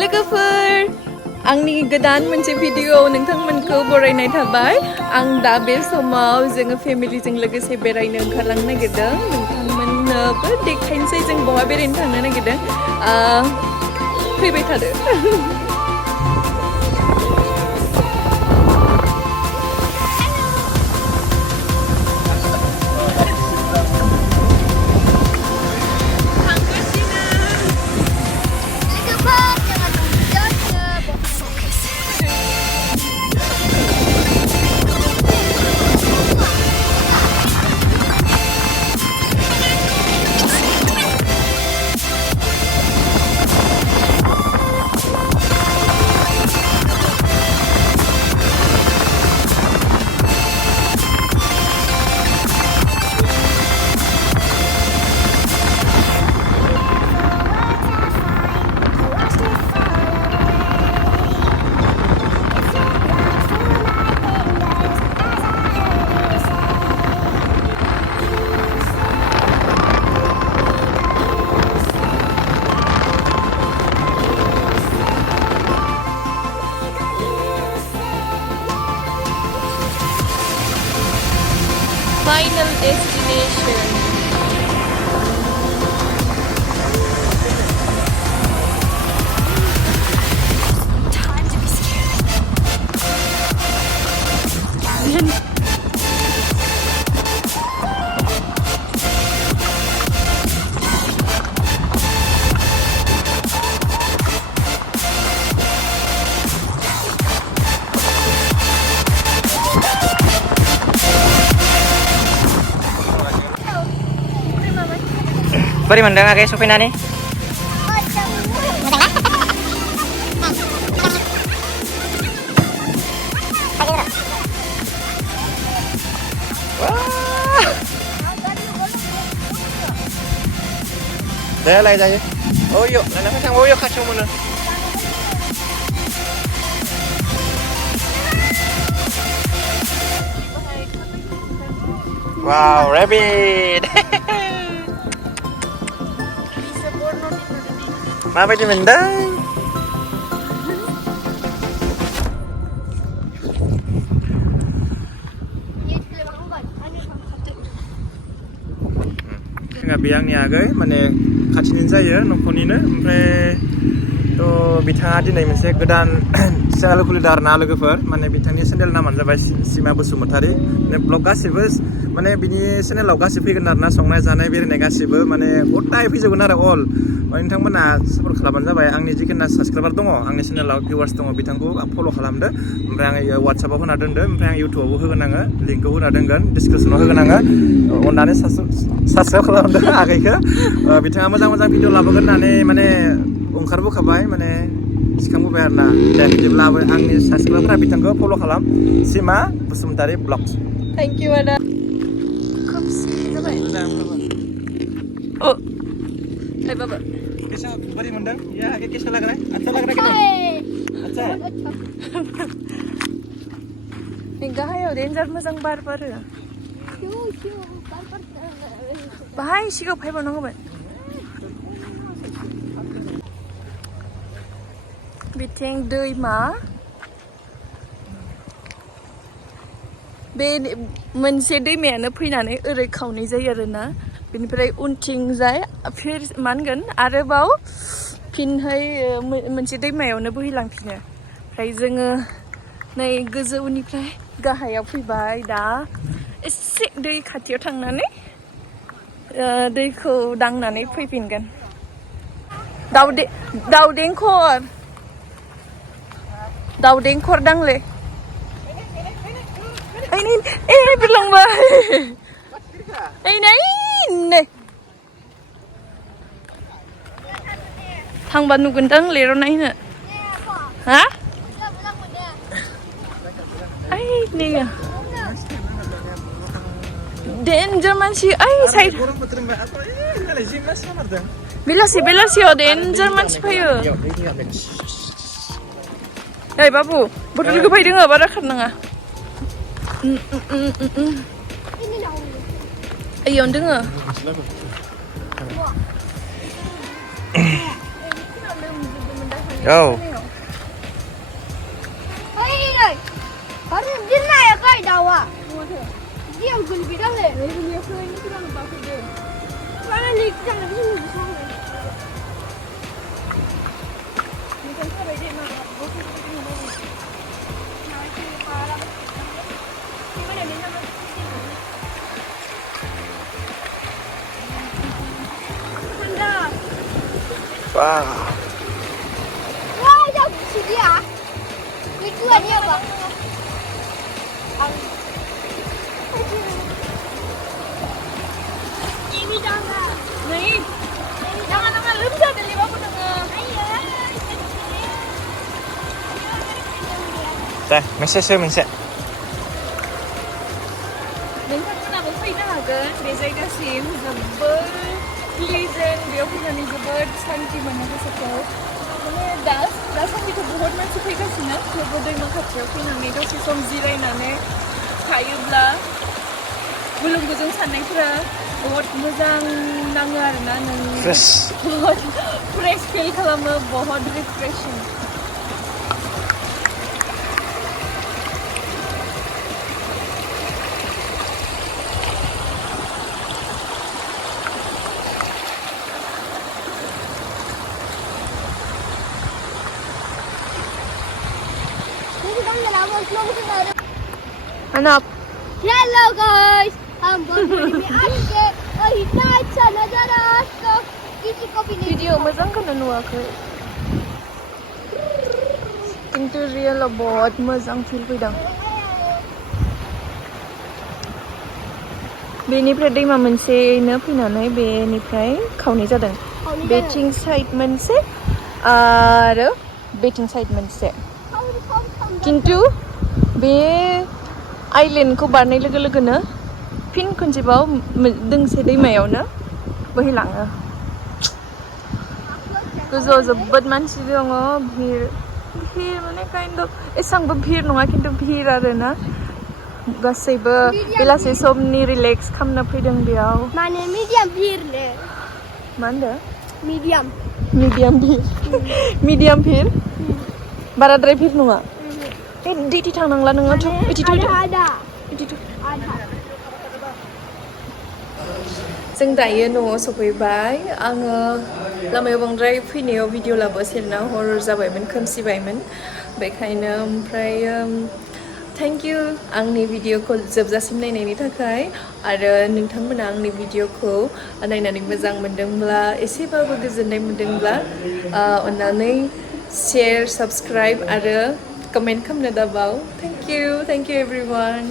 लोगोफोर आंनि गोदान मोनसे भिडिअ नोंथांमोनखौ बरायनाय थाबाय आं दा बे समाव जोङो फेमिलिजों लोगोसे बेरायनो ओंखारलांनो नागिरदों नोंथांमोननोबो देखायनोसै जों बहा बेरायनो थांनो नागिरदों फैबाय थादो Final destination. Time to be scared. Beri mandang agak sopinane. Dah lah dah. Oh yuk, nak pasang oh yuk kacau mana? Wow, rabbit. Mabaidi mendang. Nggak biang nih agak, mana kacinin saya, nongkoninya, sampai to bitanga dinai मोनसे गोदान channel खुलिदों लोगोफोर माने बिथांनि channel नामानो जाबाय सिमा बसुमतारी माने ब्लग गासिबो माने बिनि channelआव गासिबो फैगोन आरोना संनाय जानाय बेरायनाय गासिबो माने गथाय फैजोबगोन आरो अल नोंथांमोना सापर्ट खालामबानो जाबाय आंनि जिखिना साबस्क्राइबार दङ आंनि channelआव भिउवार्स दङ बिथांखौ फल' खालामदो ओमफ्राय आङो WhatsAppआव होना दोनदो ओमफ्राय आं YouTubeआवबो होगोन आङो लिंकखौ होना दोनगोन डिसक्रिपसनाव होगोन आङो अननानै साबस्क्राइब खालामदो आगैखौ बिथाङा मोजां भिडिअ लाबोगोन होननानै माने ओंखारबोखाबाय माने सिखांबोबाय आरोना दे बिदिब्लाबो आंनि साबस्क्राइबारफोरा बिथांखौ फल' खालाम सिमा बसुमतारी ब्लग्स थैंक यू आदा खोमसि जाबाय Hey Baba. Kisah beri mandang? Ya, kisah lagi, अच्छा लग रहा है अच्छा है गाहायाव देन्जार मोजां बार बारो बाहाय सिगाङाव फैबावनांगौमोन बिथिं दैमा बे मोनसे दैमायानो फैनानै ओरै खावनै जायो आरोना बेनिफ्राय उनथिंजाय फिर मा होनगोन आरोबाव फिनहाय मोनसे दैमायावनो बोहैलांफिनो ओमफ्राय जोङो नै गोजौनिफ्राय गाहायाव फैबाय दा एसे दै खाथियाव थांनानै दैखौ दांनानै फैफिनगोन दाउदेंखर दांले बिरलांबाय नै थांबा नुगोनदां लेराव नायनो हा ओइ नै डेन्जार मानसि ओइ साइड बेलासियाव डेन्जार मानसि फैयो ओइ बाबु बटल गोफाय दोङो बारा खारनाङा ओइयावनो दोङो औ Oi, baru dia naik ke dawa. Dia gul bilang le. Mana lik jangan di sini bisa. wow Wah, jauh sih dia. Itu dia bang. Ini jangan. Nih, jangan lembut ada 50 dengan. đây mình sẽ chơi mình sẽ नोंथांमोनाबो फैनो हागोन बे जायगासिम जोबोर pleasant बेयाव फैनानै जोबोद सान्थि मोनो गोसोखौ माने दासान्दिथ' बहुत मानसि फैगासिनो थेवबो दैमा खाथियाव फैनानै दसे सम जिरायनानै थायोब्ला गुलुंगुजुं साननायफोरा बहुत मोजां नाङो आरोना नों fresh बहुत फ्रेश फिल खालामो बहुत रिफ्रेशिं Anak, Hello guys, हम बोलबुली में आज के इतना अच्छा नजारा तो किसी को भी नहीं video मोजां खोनो नुवाखै खिन्थु रियेलाव बहुत मोजां फिल फैदों बेनिफ्राय दैमा मोनसेनो फैनानै बेनिफ्राय खावनै जादों बेथिं साइड मोनसे आरो बेथिं साइड मोनसे खिन्थु बे आइलेन्डखौ बारनाय लोगो लोगोनो फिन खनसेबाव दोंसे दैमायावनो बोहैलाङो गोजौआव जोबोद मानसि दङ भिर माने काइन्ड अफ एसांबो भिर नङा खिन्थु भिर आरोना गासैबो बेलासे समनि रिलेक्स खालामनो फैदों बेयाव माने मीडियम भीड़ ने मा होनदों मिडियाम भिर बाराद्राय भिर नङा इदि थांनांला नोङोथ' ada जों दायो न'आव सफैबाय आङो लामायाव बांद्राय फैनायाव भिडिअ लाबोसै आरोना हर जाबायमोन खोमसिबायमोन बेखायनो ओमफ्राय थेंक इउ आंनि भिडिअखौ जोबजासिम नायनायनि थाखाय आरो नोंथांमोना आंनि भिडिअखौ नायनानै मोजां मोनदोंब्ला एसेबाबो गोजोननाय मोनदोंब्ला अन्नानै शेयार साबस्क्राइब आरो कमेन्ट खालामनो दाबाव थेंक इउ एभ्रिवान